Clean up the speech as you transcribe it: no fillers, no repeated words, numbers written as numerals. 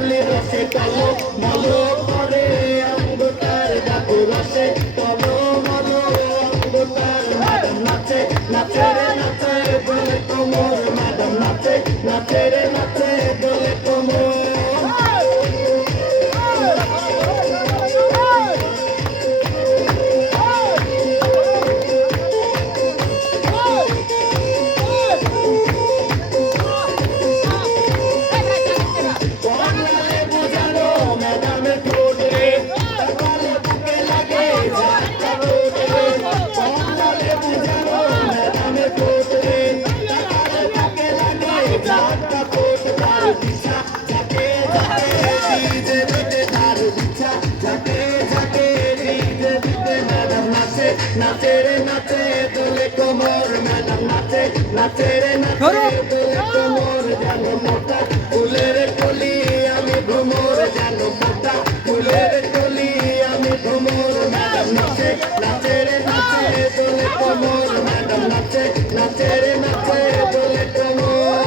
ডালি রসে টলো মলো করে অঙ্গটার ডাকু রসে টলো মলো অঙ্গটার ম্যাডাম নাচে নাচে রে নাচে বলে কোমর ম্যাডাম নাচে নাচে রে নাচে বলে কোমর নাচে রে নাচে দোলে কোমর ম্যাডাম নাচে নাচে রে নাচে দোলে কোমর যেন মোটা ফুলের কলি আমি ভ্রমর যেন মোটা ফুলের কলি আমি ভ্রমর ম্যাডাম নাচে নাচে রে নাচে দোলে কোমর ম্যাডাম নাচে নাচে রে নাচে দোলে কোমর